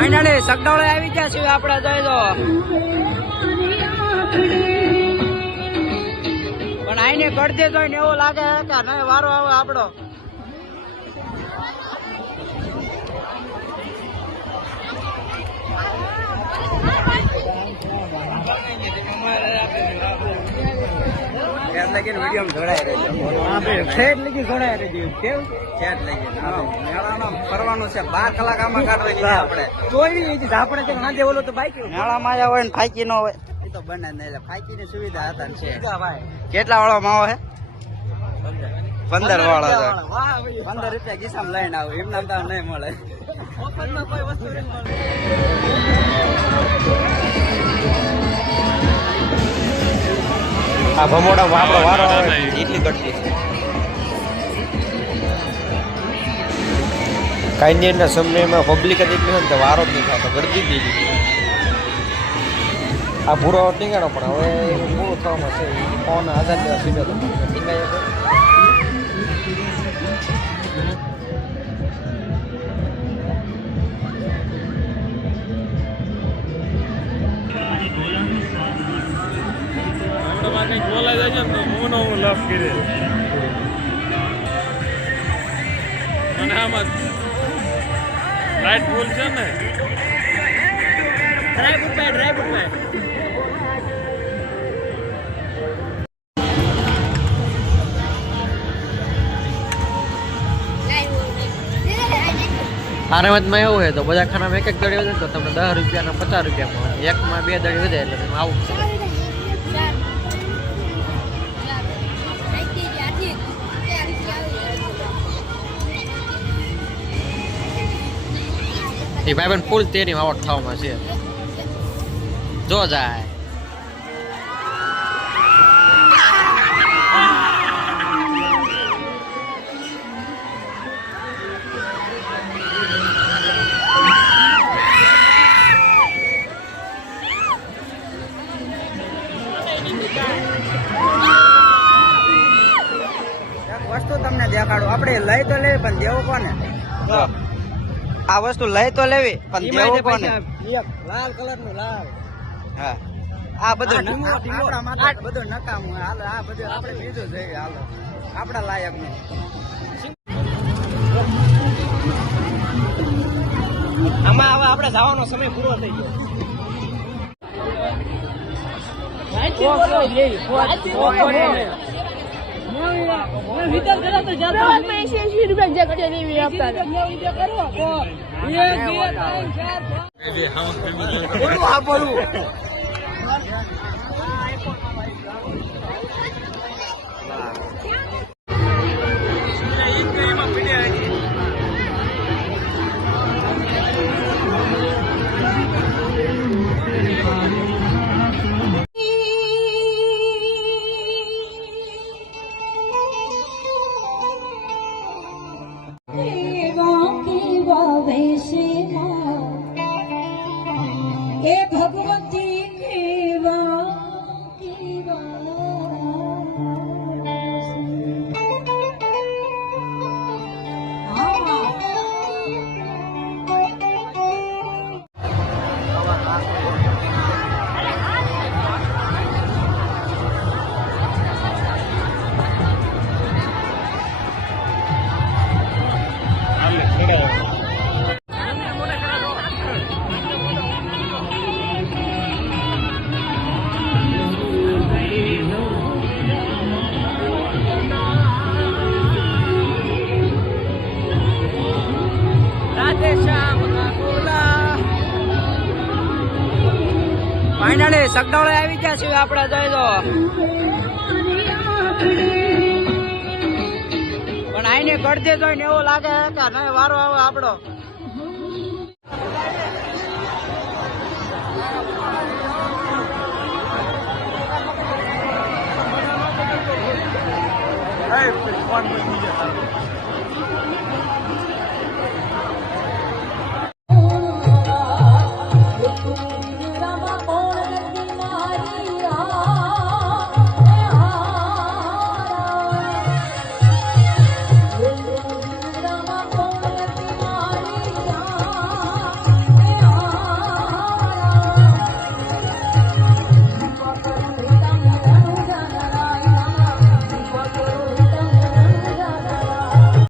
Finally સગડોળે આવી ગયા છીએ આપણે જઈ દો પણ આઈને ગળદે જોઈને એવું લાગે કે નહીં વારો આવે આપણો. ફરવાનું છે 12 કલાક આમાં કાઢવાની આપણે સાંજે ઓલો તો બાઈક મેળામાં આવ્યા હોય ને ફાઈકી ન હોય એ તો બને નહીં ફાઈકી ની સુવિધા હતા ને છે. કેટલા વાળો માવો હે 15 વાળો છે. 15 રૂપિયા ગીસામાં લઈને આવું એમના તો નહીં મળે. કોઈ વસ્તુ આ ભમોડા આપણો વારો આવે એટલી ઘટતી છે. કાંઈ સમયમાં પબ્લિક જ એટલી હોય ને વારો જ નહીં થતો ગળદી જ નહીં. આ ભૂરો ટીંગાણો પણ હવે પૂરું થવામાં છે. ફોન આઝાદ લેવા સીધો તો ટીંગાઈ બોલાઈ જાય છે ને હું લાભ કરે અને આમાં લાઈટ ફૂલ છે ને ડ્રાયફ્રૂટ ભાઈ આરામતમાં એવું હોય તો બધા ખાનામાં એક દડી વધે તો તમને 10 રૂપિયાના 50 રૂપિયામાં એકમાં 2 દડી વધે એટલે તમે આવું છે. એ ભાઈ પણ ફૂલ તેની આવટ થવામાં છે જો જાય. વસ્તુ તમને દેખાડું આપણે લઈ તો લેવી પણ દેવું કોને? આ વસ્તુ લઈ તો લેવી પણ દેવું કોને? લાલ કલર નું લાલ. હા આ બધું આપણા માટે બધું નકામું હાલો. આ બધું આપણે બીજું જોઈએ હાલો આપણા લાયક નહીં. આમાં હવે આપણે જવાનો સમય પૂરો થઈ ગયો. એ ભગવતી કેવા ફાઇનલી સગડોળે આવી ગયા છીએ આપણે જઈ દો પણ આઈને ગળદે જોઈને એવું લાગે કે નહીં વારો આવે આપણો. ફોન મૂકી જતા